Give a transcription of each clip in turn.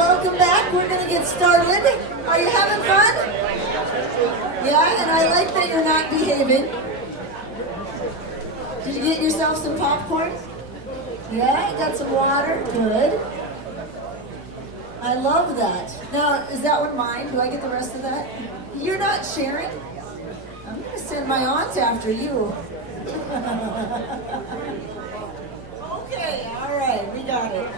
welcome back. We're going to get started. Are you having fun? Yeah, and I like that you're not behaving. Did you get yourself some popcorn? Yeah, you got some water? Good. I love that. Now, is that one mine? Do I get the rest of that? You're not sharing? I'm going to send my aunt after you. Okay, all right, we got it.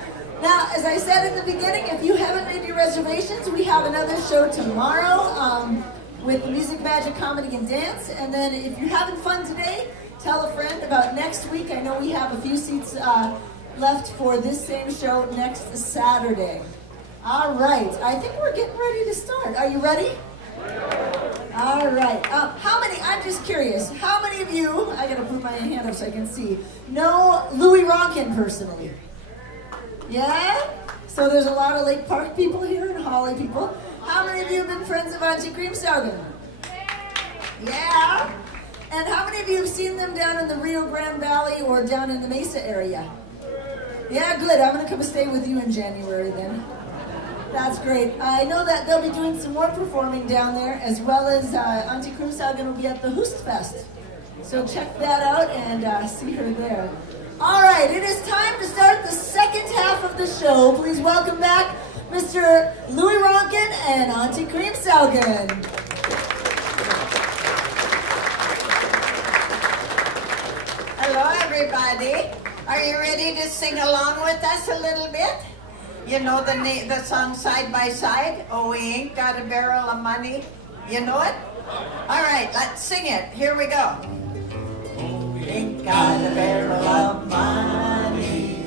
Now, as I said in the beginning, if you haven't made your reservations, we have another show tomorrow with Music, Magic, Comedy, and Dance. And then if you're having fun today, tell a friend about next week. I know we have a few seats left for this same show next Saturday. All right, I think we're getting ready to start. Are you ready? All right. How many, I'm just curious, how many of you, I gotta put my hand up so I can see, know Louis Ronkin personally? Yeah? So there's a lot of Lake Park people here and Holly people. How many of you have been friends of Auntie Creamsaugen? Yeah? And how many of you have seen them down in the Rio Grande Valley or down in the Mesa area? Yeah, good. I'm gonna come and stay with you in January then. That's great. I know that they'll be doing some more performing down there, as well as Auntie Creamsaugen will be at the Hoostfest. So check that out and see her there. All right, it is time to start the second half of the show. Please welcome back Mr. Louis Ronkin and Auntie Creamsaugen. Hello, everybody. Are you ready to sing along with us a little bit? You know the song Side by Side? Oh, we ain't got a barrel of money. You know it? All right, let's sing it. Here we go. Oh, we ain't got a barrel of money.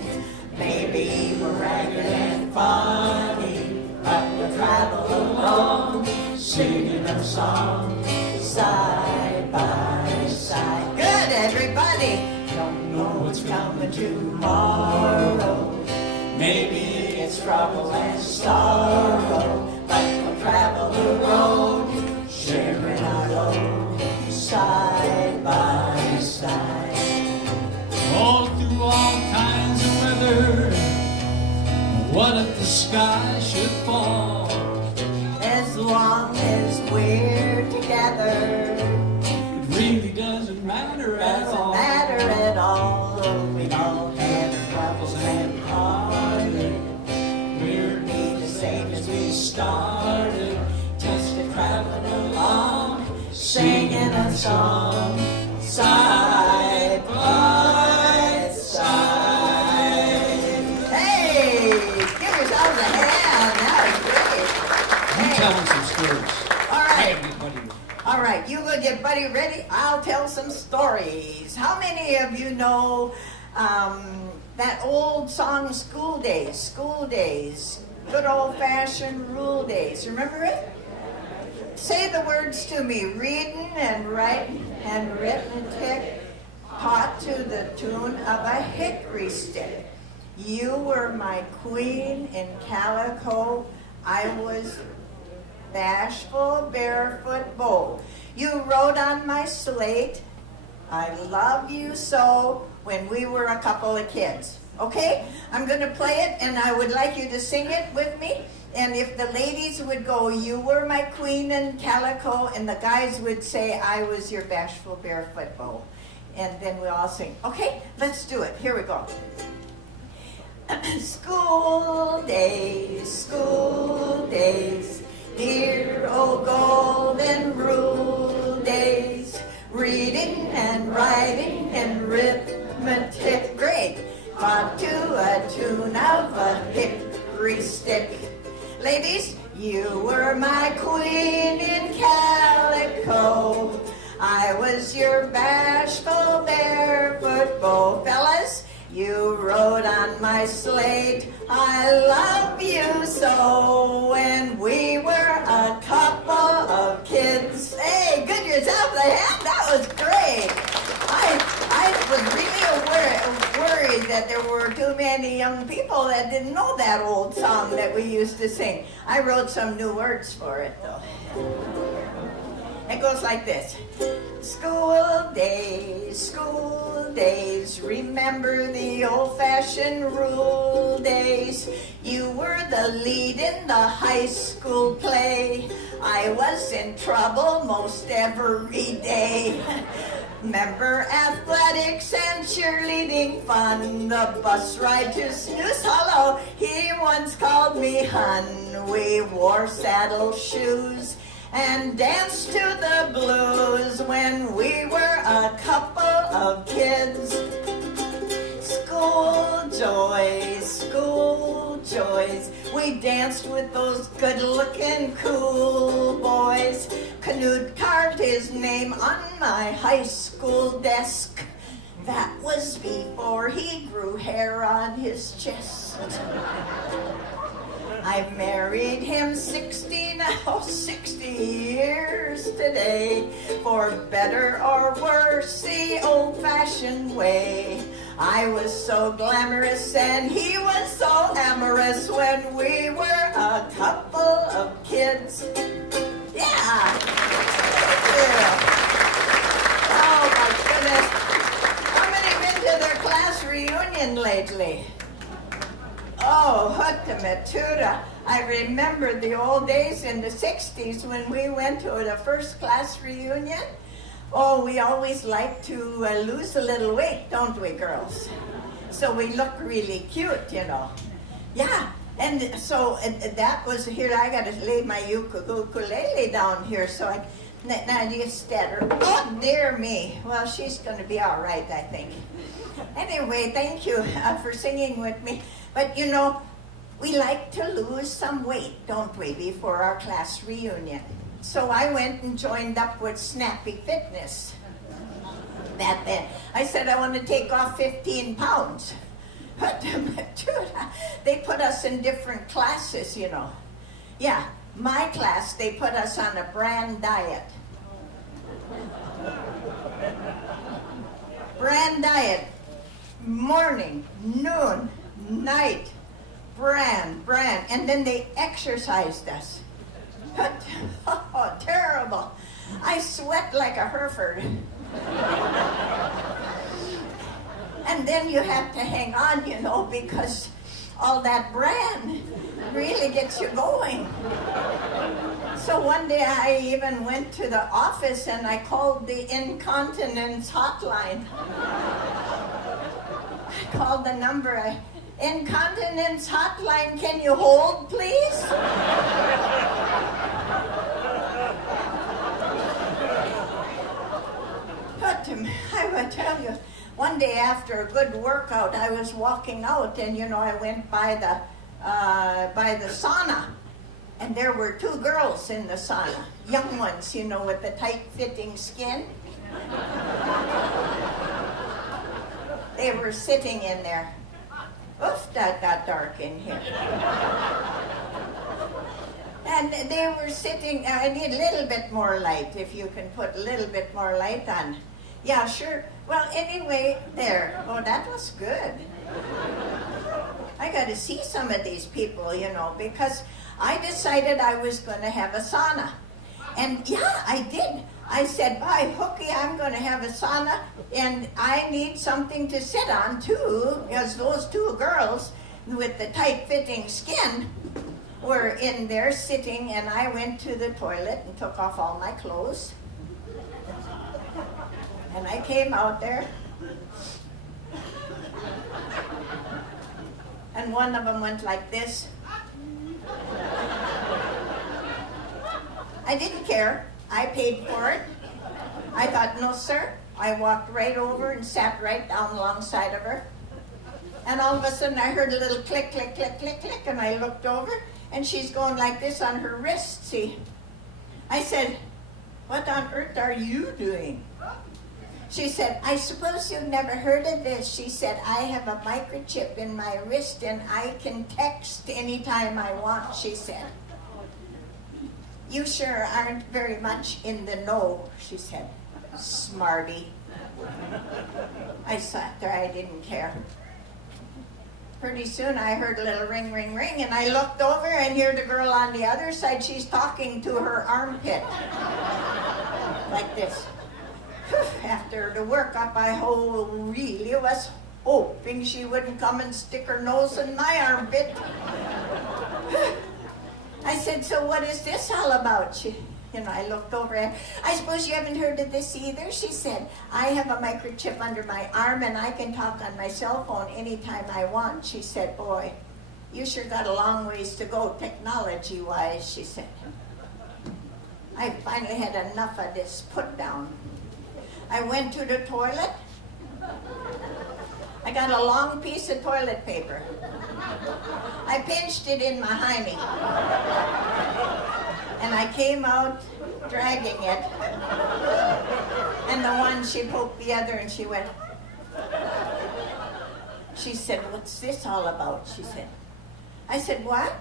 Maybe we're ragged and funny, but we'll travel along, singing a song side by side. Good, everybody. Don't know what's coming tomorrow. Maybe it's trouble and sorrow, but we'll travel the road, sharing our load, side by side. All through all kinds of weather, what if the sky should fall? As long as we're together, It really doesn't matter at doesn't all. matter at all. We all have troubles and heartache. We're the same as we started, just a traveling along, singing a song, side by side. Hey, give yourselves a hand. That was great. You Hey. tell them some stories. All right. Everybody. All right, you go get Buddy ready. I'll tell some stories. How many of you know that old song, School Days? School Days. Good old-fashioned rule days. Remember it? Say the words to me. Reading and writing and arithmetic taught to the tune of a hickory stick. You were my queen in calico. I was bashful, barefoot, bold. You wrote on my slate, I love you so, when we were a couple of kids. Okay? I'm going to play it, and I would like you to sing it with me. And if the ladies would go, you were my queen in calico, and the guys would say, I was your bashful, barefoot, bold. And then we'll all sing. Okay? Let's do it. Here we go. School days, dear old golden rule days, reading and writing and arithmetic, great, taught to a tune of a hickory stick. Ladies, you were my queen in calico, I was your bashful barefoot beau. Fellas, you wrote on my slate, I love you so, when we were a couple of kids. Hey, good yourself a hand, that was great. I was really worried that there were too many young people that didn't know that old song that we used to sing. I wrote some new words for it, though. It goes like this. School days, remember the old-fashioned rule days. You you were the lead in the high school play. I was in trouble most every day. Remember athletics and cheerleading fun, the bus ride to Snooze Hollow, he once called me hun. We wore saddle shoes and danced to the blues when we were a couple of kids. School joys, we danced with those good-looking cool boys. Canute carved his name on my high school desk. That was before he grew hair on his chest. I married him 60 years today, for better or worse, the old-fashioned way. I was so glamorous and he was so amorous when we were a couple of kids. Yeah. Oh my goodness. How many been to their class reunion lately? Oh, hutta matuta. I remember the old days in the 60s when we went to the first class reunion. Oh, we always like to lose a little weight, don't we, girls? So we look really cute, you know. Yeah, and so that was here. I got to lay my ukulele down here, so now just steady. Oh, dear me. Well, she's going to be all right, I think. Anyway, thank you for singing with me. But, you know, we like to lose some weight, don't we, before our class reunion. So I went and joined up with Snappy Fitness. I said I want to take off 15 pounds. But they put us in different classes, you know. Yeah, my class, they put us on a bran diet. Bran diet. Morning, noon, night, bran. And then they exercised us. Oh, terrible. I sweat like a Hereford. And then you have to hang on, you know, because all that bran really gets you going. So one day I even went to the office and I called the incontinence hotline. I called the number. Incontinence hotline, can you hold, please? But I will tell you, one day after a good workout, I was walking out, and you know, I went by the sauna, and there were two girls in the sauna, young ones, you know, with the tight-fitting skin. They were sitting in there. Oof, that got dark in here. And they were sitting, I need a little bit more light, if you can put a little bit more light on. Yeah, sure. Well, anyway, there. Oh, that was good. I got to see some of these people, you know, because I decided I was going to have a sauna. And yeah, I did. I said, by hooky, I'm going to have a sauna, and I need something to sit on, too, because those two girls with the tight-fitting skin were in there sitting, and I went to the toilet and took off all my clothes. And I came out there, and one of them went like this. I didn't care. I paid for it. I thought, no, sir. I walked right over and sat right down alongside of her. And all of a sudden, I heard a little click, click, click, click, click, and I looked over, and she's going like this on her wrist, see? I said, what on earth are you doing? She said, I suppose you've never heard of this. She said, I have a microchip in my wrist, and I can text anytime I want, she said. You sure aren't very much in the know, she said. Smarty. I sat there, I didn't care. Pretty soon I heard a little ring, ring, ring, and I looked over and here the girl on the other side, she's talking to her armpit. Like this. After the workup, I really was hoping she wouldn't come and stick her nose in my armpit. I said, so what is this all about? I looked over and I suppose you haven't heard of this either? She said, I have a microchip under my arm and I can talk on my cell phone anytime I want. She said, boy, you sure got a long ways to go technology-wise, she said. I finally had enough of this put down. I went to the toilet. I got a long piece of toilet paper. I pinched it in my hiney. And I came out dragging it. And the one, she poked the other and she went. She said, what's this all about? She said. I said, what?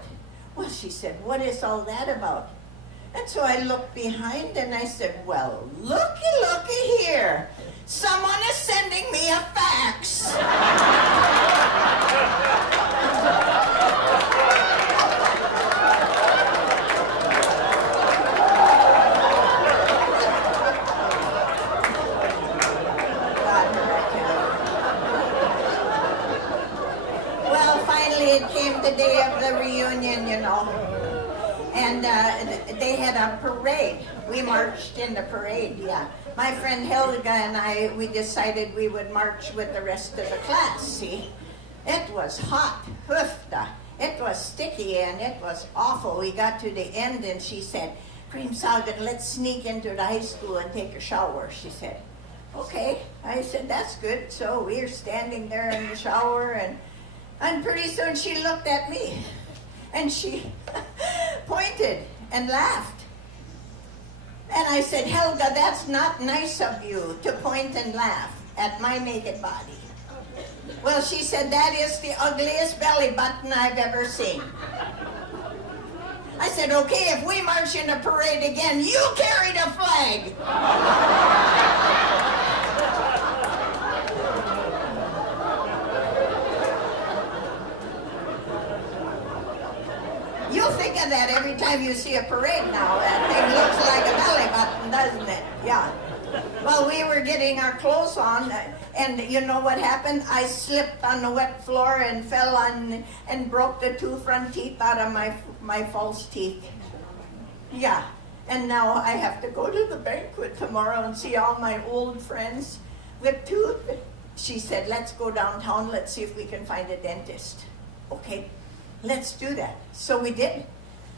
Well, she said, what is all that about? And so I looked behind and I said, well, looky here. Someone is sending me a fax. Well, finally it came the day of the reunion, And they had a parade. We marched in the parade, yeah. My friend Helga and I, we decided we would march with the rest of the class, see. It was hot, hoofda. It was sticky and it was awful. We got to the end and she said, Cream Saugan, let's sneak into the high school and take a shower, she said. Okay, I said, that's good. So we're standing there in the shower and pretty soon she looked at me and she pointed and laughed. And I said, Helga, that's not nice of you to point and laugh at my naked body. Well, she said, that is the ugliest belly button I've ever seen. I said, okay, if we march in a parade again, you carry the flag. You'll think of that every time you see a parade now. That thing looks like a belly button, doesn't it? Yeah. Well, we were getting our clothes on, and you know what happened? I slipped on the wet floor and fell on and broke the 2 front teeth out of my false teeth. Yeah. And now I have to go to the banquet tomorrow and see all my old friends with tooth. She said, let's go downtown. Let's see if we can find a dentist. Okay. Let's do that. So we did.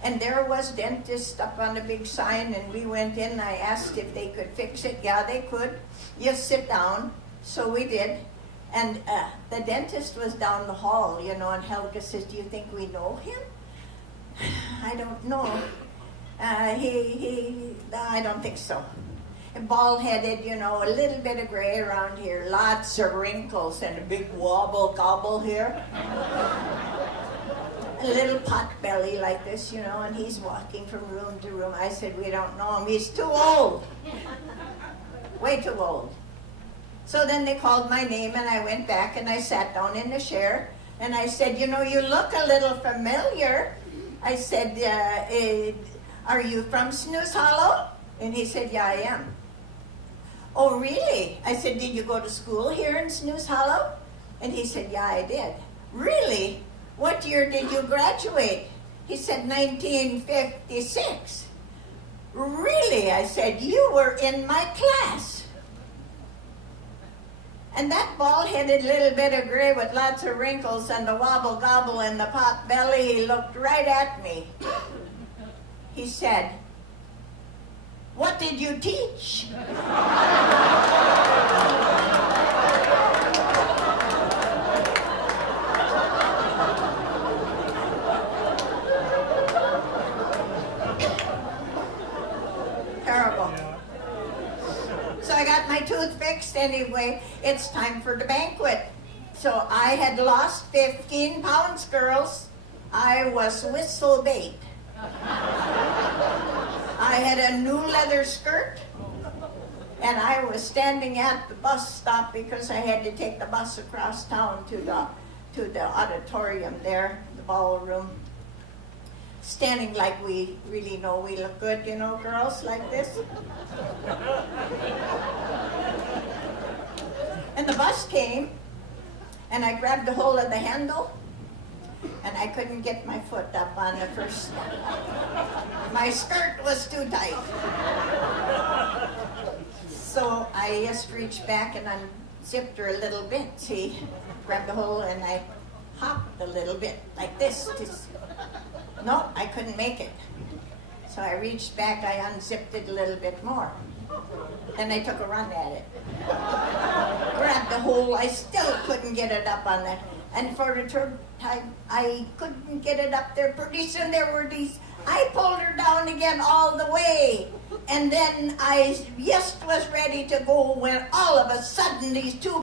And there was dentist up on a big sign, and we went in. I asked if they could fix it. Yeah, they could. Just sit down. So we did. And the dentist was down the hall, and Helga says, do you think we know him? I don't know. I don't think so. Bald-headed, a little bit of gray around here, lots of wrinkles, and a big wobble-gobble here. A little pot belly like this, and he's walking from room to room. I said, we don't know him. He's too old. Way too old. So then they called my name, and I went back, and I sat down in the chair, and I said, you look a little familiar. I said, are you from Snooze Hollow? And he said, yeah, I am. Oh, really? I said, did you go to school here in Snooze Hollow? And he said, yeah, I did. Really? What year did you graduate? He said, 1956. Really? I said, you were in my class. And that bald-headed little bit of gray with lots of wrinkles and the wobble-gobble and the pot belly, he looked right at me. He said, what did you teach? Terrible. So I got my tooth fixed anyway. It's time for the banquet. So I had lost 15 pounds, girls. I was whistle bait. I had a new leather skirt, and I was standing at the bus stop because I had to take the bus across town to the auditorium there, the ballroom. Standing like we really know we look good, girls like this. And the bus came, and I grabbed a hold of the handle, and I couldn't get my foot up on the first. My skirt was too tight. So I just reached back and unzipped her a little bit. See, grabbed the hole and I hopped a little bit like this. No, I couldn't make it. So I reached back, I unzipped it a little bit more. Then I took a run at it. Grabbed the hole, I still couldn't get it up on that. And for the third time, I couldn't get it up there. Pretty soon there were these, I pulled her down again all the way. And then I just was ready to go when all of a sudden these two